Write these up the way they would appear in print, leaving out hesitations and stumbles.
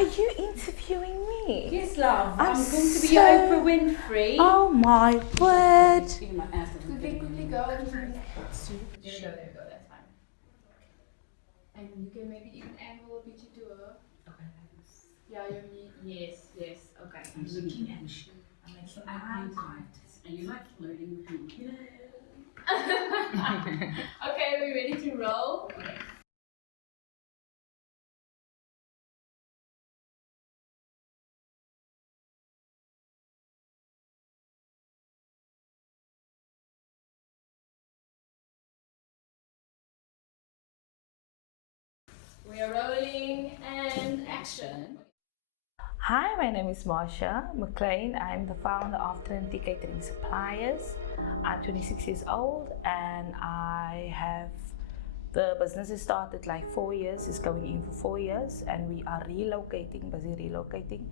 Are you interviewing me? Yes, love. I'm going to be so- your Oprah Winfrey. Oh my word. Even my ass doesn't fit in. Quickly go. There we go, that's fine. And you can maybe even angle a bit to her. Okay. Yeah, your knee. Yes, okay. I'm looking at you. I'm making eye contact. And you like flirting with me. Okay, are we ready to roll? Okay. We are rolling and action. Hi, my name is Marcia, McLean. I'm the founder of Trinity Catering Suppliers. I'm 26 years old and I have the business is started like 4 years, it's going in for 4 years, and we are busy relocating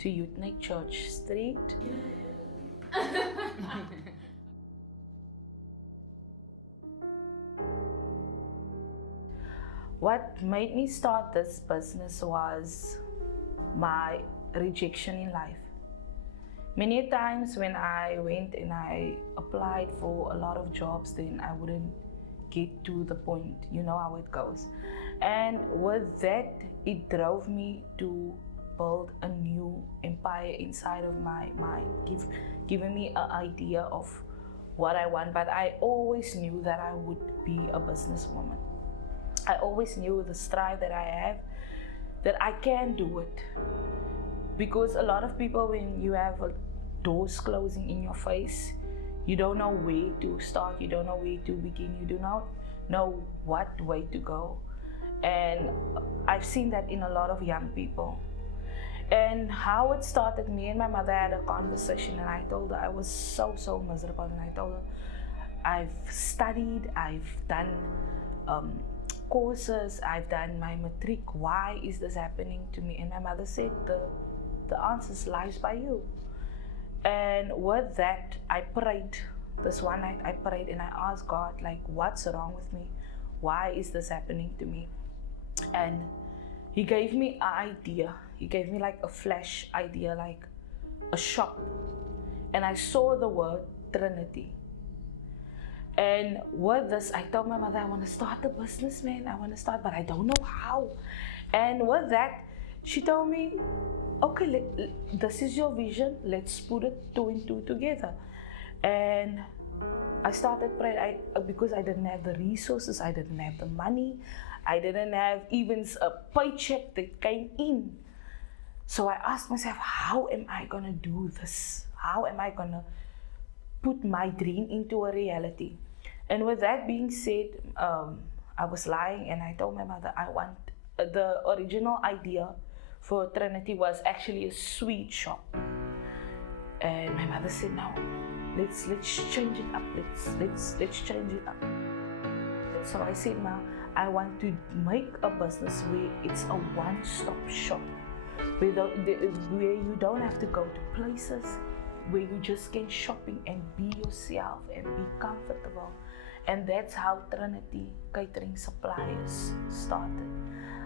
to Utney Church Street. What made me start this business was my rejection in life. Many times when I went and I applied for a lot of jobs, then I wouldn't get to the point, you know how it goes. And with that, it drove me to build a new empire inside of my mind, giving me an idea of what I want. But I always knew that I would be a businesswoman. I always knew the strive that I have, that I can do it. Because a lot of people, when you have doors closing in your face, you don't know where to start, you don't know where to begin, you do not know what way to go. And I've seen that in a lot of young people. And how it started, me and my mother had a conversation, and I told her I was so miserable. And I told her, I've studied, I've done courses, I've done my matric, why is this happening to me? And my mother said, the answers lies by you. And with that, I prayed. This one night I prayed and I asked God, like, what's wrong with me? Why is this happening to me? And He gave me an idea. He gave me like a flash idea, like a shop. And I saw the word Trinity. And with this, I told my mother, I want to start a business, man. I want to start, but I don't know how. And with that, she told me, okay, this is your vision. Let's put it 2 and 2 together. And I started praying because I didn't have the resources, I didn't have the money, I didn't have even a paycheck that came in. So I asked myself, how am I going to do this? How am I going to put my dream into a reality? And with that being said, I was lying and I told my mother, I want the original idea for Trinity was actually a sweet shop. And my mother said, no, let's change it up. Let's change it up. And so I said, Ma, I want to make a business where it's a one-stop shop, where you don't have to go to places, where you just can shopping and be yourself and be comfortable. And that's how Trinity Catering Suppliers started.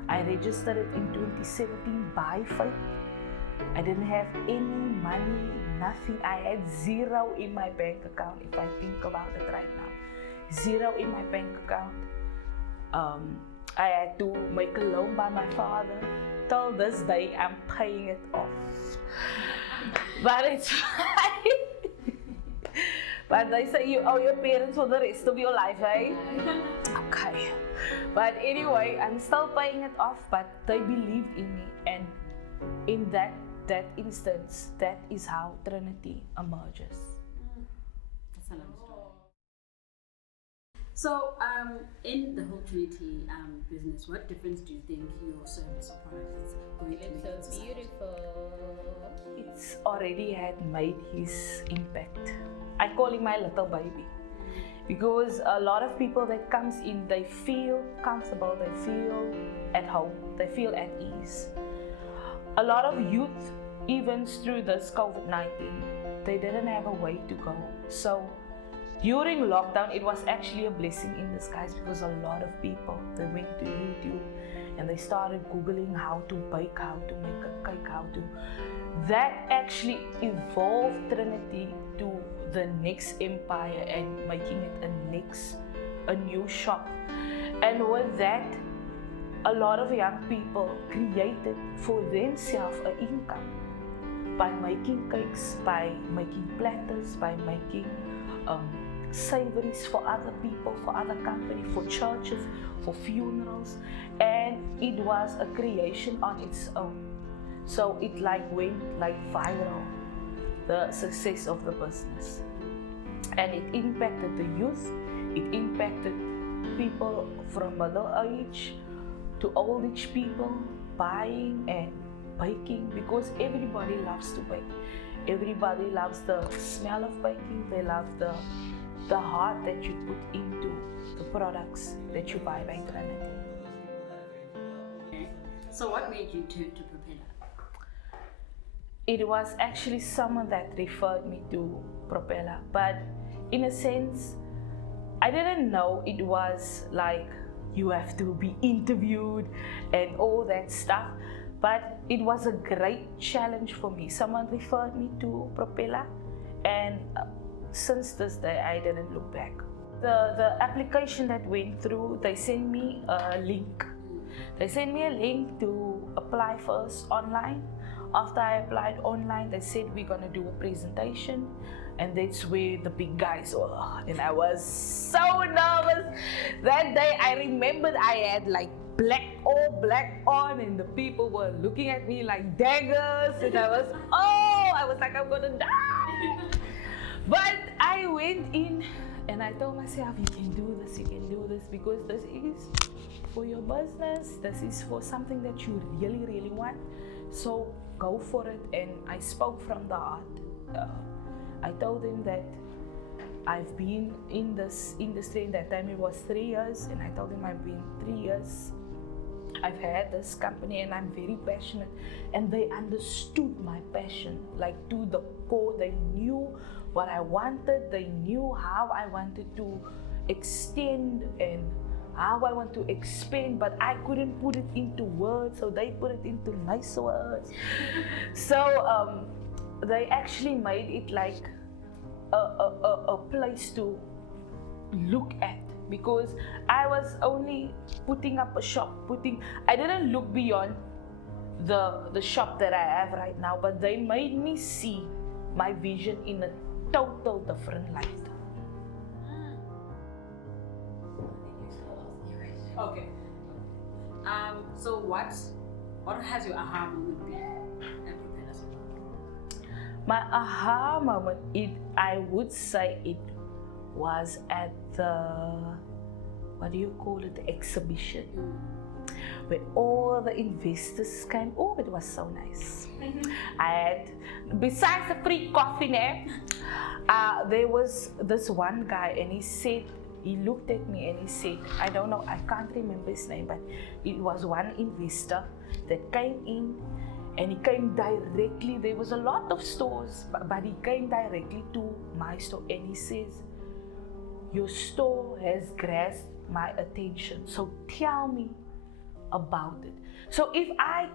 I registered it in 2017 by faith. I didn't have any money, nothing. I had zero in my bank account, if I think about it right now. Zero in my bank account. I had to make a loan by my father. Till this day, I'm paying it off. But it's fine. But they say you owe your parents for the rest of your life, eh? Okay. But anyway, I'm still paying it off, but they believed in me. And in that instance, that is how Trinity emerges. That's a lovely story. So, in the whole Trinity business, what difference do you think your service or product is going to make? It's so beautiful. It's already had made his impact. I call him my little baby. Because a lot of people that comes in, they feel comfortable, they feel at home, they feel at ease. A lot of youth, even through this COVID-19, they didn't have a way to go. So during lockdown, it was actually a blessing in disguise because a lot of people, they went to YouTube and they started Googling how to bake, how to make a cake, how to. That actually evolved Trinity to the next empire and making it a new shop. And with that, a lot of young people created for themselves an income by making cakes, by making platters, by making savories for other people, for other companies, for churches, for funerals, and it was a creation on its own. So it went viral, the success of the business, and it impacted the youth. It impacted people from middle age to old age people buying and baking, because everybody loves to bake. Everybody loves the smell of baking. They love the heart that you put into the products that you buy by Trinity. Okay. So what made you turn to Propeller? It was actually someone that referred me to Propeller, but in a sense, I didn't know it was like you have to be interviewed and all that stuff. But it was a great challenge for me. Someone referred me to Propeller, and since this day, I didn't look back. The application that went through, they sent me a link. They sent me a link to apply first online. After I applied online, they said we're gonna do a presentation, and that's where the big guys were. And I was so nervous. That day, I remembered I had all black on, and the people were looking at me like daggers, and I was like, I'm gonna die. But I went in and I told myself, you can do this, because this is for your business, this is for something that you really, really want. So go for it. And I spoke from the heart. I told them that I've been in this industry. In that time it was 3 years, and I told them I've been 3 years. I've had this company and I'm very passionate, and they understood my passion to the core. They knew what I wanted, they knew how I wanted to extend and how I want to expand, but I couldn't put it into words, so they put it into nice words. So they actually made it like a place to look at, because I was only putting up a shop, I didn't look beyond the shop that I have right now, but they made me see my vision in a total different light. Okay. So what has your aha moment been at Propeller so far? My aha moment, I would say it was at the, the exhibition, where all the investors came. Oh, it was so nice. I had, besides the free coffee there was this one guy, and he looked at me and he said, I don't know, I can't remember his name, but it was one investor that came in, and he came directly. There was a lot of stores, but he came directly to my store, and he says, your store has grasped my attention, so tell me about it. So I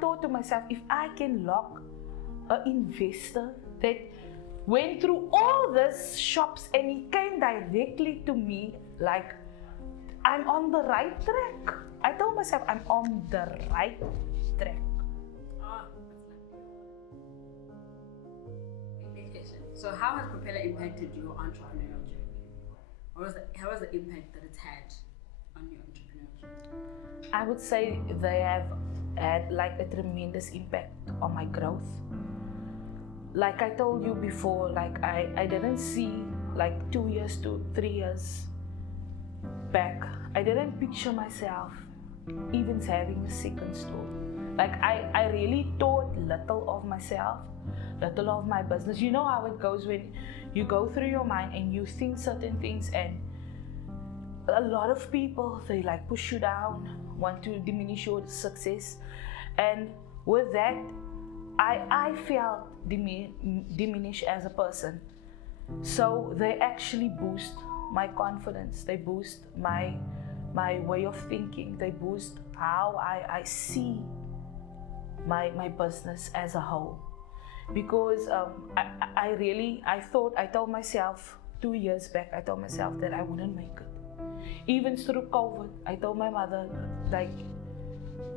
thought to myself, if I can lock an investor that went through all these shops and he came directly to me, like, I'm on the right track. I told myself, I'm on the right track. So how has Propeller impacted your entrepreneurial journey? How was the impact that it's had on your entrepreneurial journey? I would say they have had a tremendous impact on my growth. Like I told you before, I didn't see 2 years to 3 years back, I didn't picture myself even having a second store. I really thought little of myself, little of my business. You know how it goes when you go through your mind and you think certain things, and a lot of people, they push you down, want to diminish your success. And with that, I felt diminished as a person. So they actually boost my confidence. They boost my my way of thinking. They boost how I see my business as a whole. Because I told myself 2 years back, I told myself that I wouldn't make it. Even through COVID, I told my mother, like,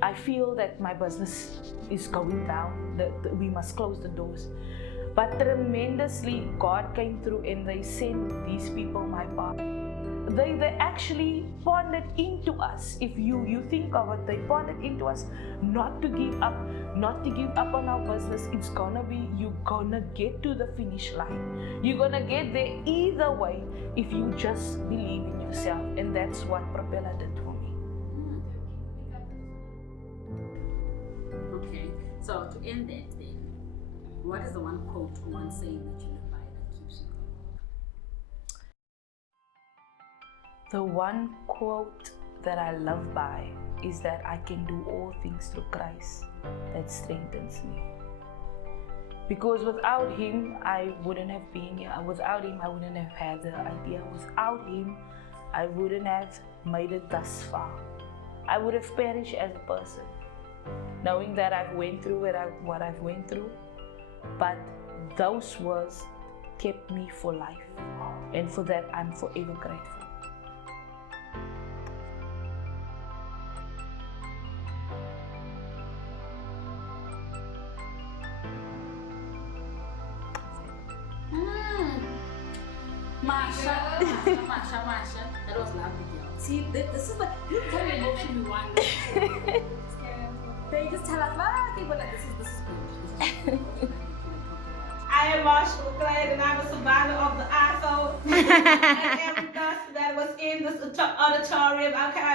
I feel that my business is going down, that we must close the doors. But tremendously, God came through and they sent these people my path. They actually pointed into us. If you think of it, they pointed into us not to give up on our business. It's gonna be, you're gonna get to the finish line. You're gonna get there either way if you just believe in yourself. And that's what Propeller did for me. Okay, so to end that then, what is the one quote or one saying that you live by that keeps you going? The one quote that I live by is that I can do all things through Christ that strengthens me. Because without Him, I wouldn't have been here. Without Him, I wouldn't have had the idea. Without Him, I wouldn't have made it thus far. I would have perished as a person, knowing that I've went through what I've went through. But those words kept me for life. And for that, I'm forever grateful. Marcia, that was lovely, girl. See, this is the kind of emotion we want. They just tell us, okay, but this is good. I am Marcia, McLean, and I'm a survivor of the iPhone and every dust that was in this auditorium, okay?